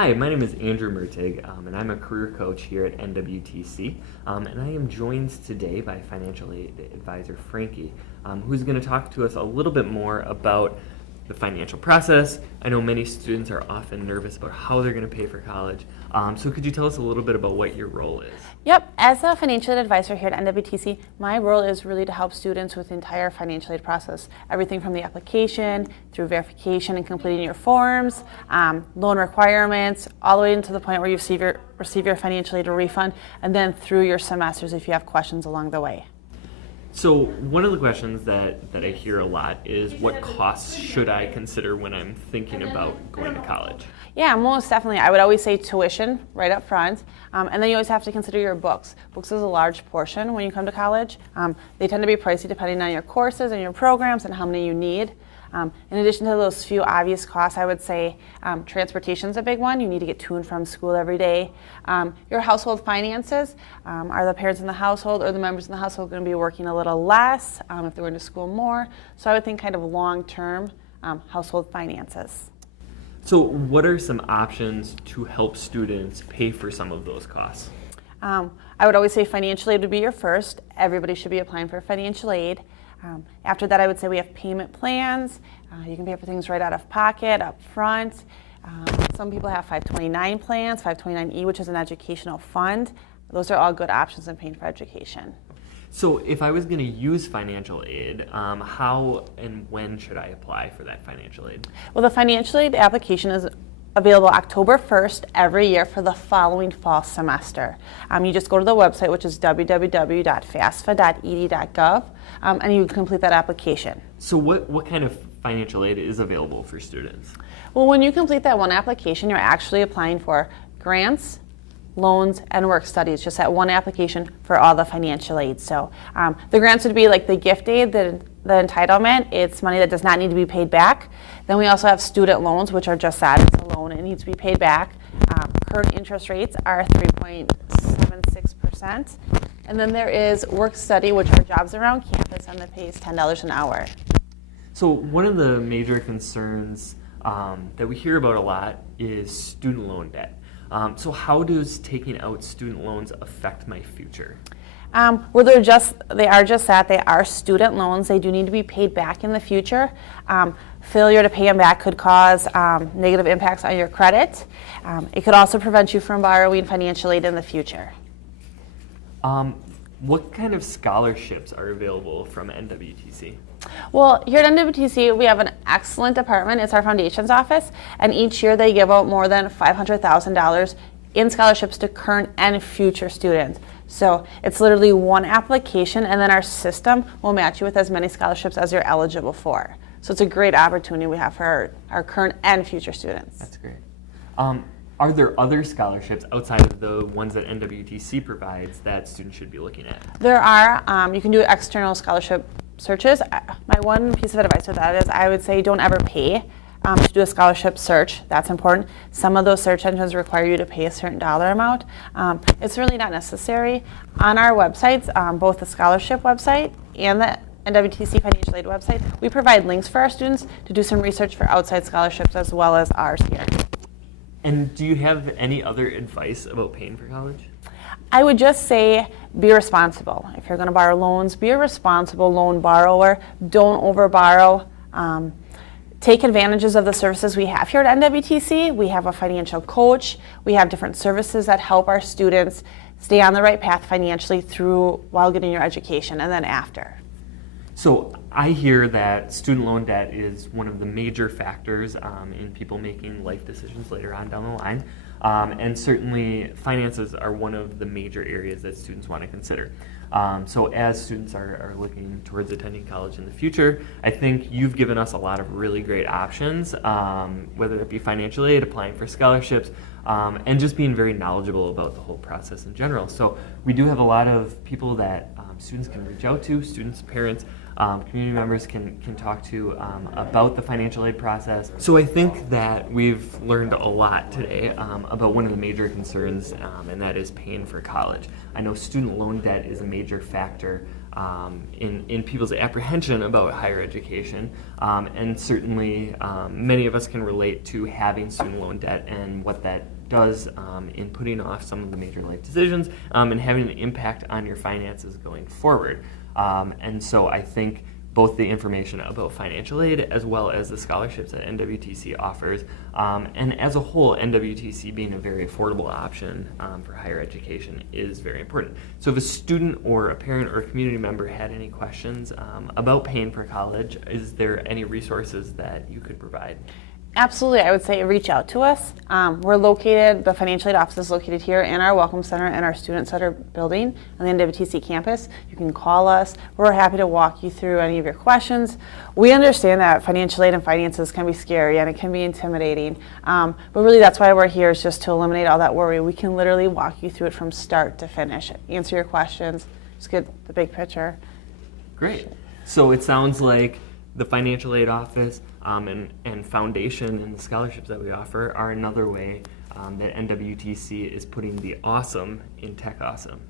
Hi, my name is Andrew Mertig, and I'm a career coach here at NWTC. And I am joined today by financial aid advisor Frankie, who's going to talk to us a little bit more about the financial process. I know many students are often nervous about how they're going to pay for college. So could you tell us a little bit about what your role is? Yep, as a financial aid advisor here at NWTC, my role is really to help students with the entire financial aid process. Everything from the application, through verification and completing your forms, loan requirements, all the way into the point where you receive your financial aid or refund, and then through your semesters if you have questions along the way. So one of the questions that I hear a lot is, what costs should I consider when I'm thinking about going to college? Yeah, most definitely. I would always say tuition right up front, and then you always have to consider your books. Books is a large portion when you come to college. They tend to be pricey depending on your courses and your programs and how many you need. In addition to those few obvious costs, I would say transportation is a big one. You need to get to and from school every day. Your household finances, are the parents in the household or the members in the household going to be working a little less if they're going to school more? So I would think kind of long-term household finances. So what are some options to help students pay for some of those costs? I would always say financial aid would be your first. Everybody should be applying for financial aid. After that, I would say we have payment plans. You can pay for things right out of pocket, up front. Some people have 529 plans, 529E, which is an educational fund. Those are all good options in paying for education. So if I was going to use financial aid, how and when should I apply for that financial aid? Well, the financial aid application is available October 1st every year for the following fall semester. You just go to the website, which is www.fasfa.ed.gov, and you complete that application. So what kind of financial aid is available for students? Well, when you complete that one application, you're actually applying for grants, loans, and work studies, just that one application for all the financial aid. So the grants would be like the gift aid, the entitlement. It's money that does not need to be paid back. Then we also have student loans, which are just that. It's a loan. It needs to be paid back. Current interest rates are 3.76%. And then there is work study, which are jobs around campus, and the pay is $10 an hour. So one of the major concerns that we hear about a lot is student loan debt. So how does taking out student loans affect my future? Well, they are just that. They are student loans. They do need to be paid back in the future. Failure to pay them back could cause negative impacts on your credit. It could also prevent you from borrowing financial aid in the future. What kind of scholarships are available from NWTC? Well, here at NWTC, we have an excellent department. It's our foundations office, and each year they give out more than $500,000 in scholarships to current and future students. So it's literally one application, and then our system will match you with as many scholarships as you're eligible for. So it's a great opportunity we have for our current and future students. That's great. Are there other scholarships outside of the ones that NWTC provides that students should be looking at? There are. You can do external scholarship searches. My one piece of advice with that is I would say don't ever pay to do a scholarship search. That's important. Some of those search engines require you to pay a certain dollar amount. It's really not necessary. On our websites, both the scholarship website and the NWTC Financial Aid website, we provide links for our students to do some research for outside scholarships as well as ours here. And do you have any other advice about paying for college? I would just say be responsible. If you're going to borrow loans, be a responsible loan borrower. Don't overborrow. Take advantages of the services we have here at NWTC. We have a financial coach. We have different services that help our students stay on the right path financially while getting your education and then after. So I hear that student loan debt is one of the major factors in people making life decisions later on down the line. And certainly finances are one of the major areas that students want to consider. So as students are looking towards attending college in the future, I think you've given us a lot of really great options, whether it be financial aid, applying for scholarships, and just being very knowledgeable about the whole process in general. So we do have a lot of people that students can reach out to, students, parents, community members can talk to about the financial aid process. So I think that we've learned a lot today about one of the major concerns, and that is paying for college. I know student loan debt is a major factor in people's apprehension about higher education, and certainly many of us can relate to having student loan debt and what that does in putting off some of the major life decisions and having an impact on your finances going forward. And so I think both the information about financial aid as well as the scholarships that NWTC offers, and as a whole, NWTC being a very affordable option for higher education is very important. So if a student or a parent or a community member had any questions about paying for college, is there any resources that you could provide? Absolutely, I would say reach out to us. We're located, the financial aid office is located here in our Welcome Center and our Student Center building on the NWTC campus. You can call us. We're happy to walk you through any of your questions. We understand that financial aid and finances can be scary and it can be intimidating, but really that's why we're here, is just to eliminate all that worry. We can literally walk you through it from start to finish, answer your questions, just get the big picture. Great. So it sounds like the financial aid office and foundation and the scholarships that we offer are another way that NWTC is putting the awesome in tech awesome.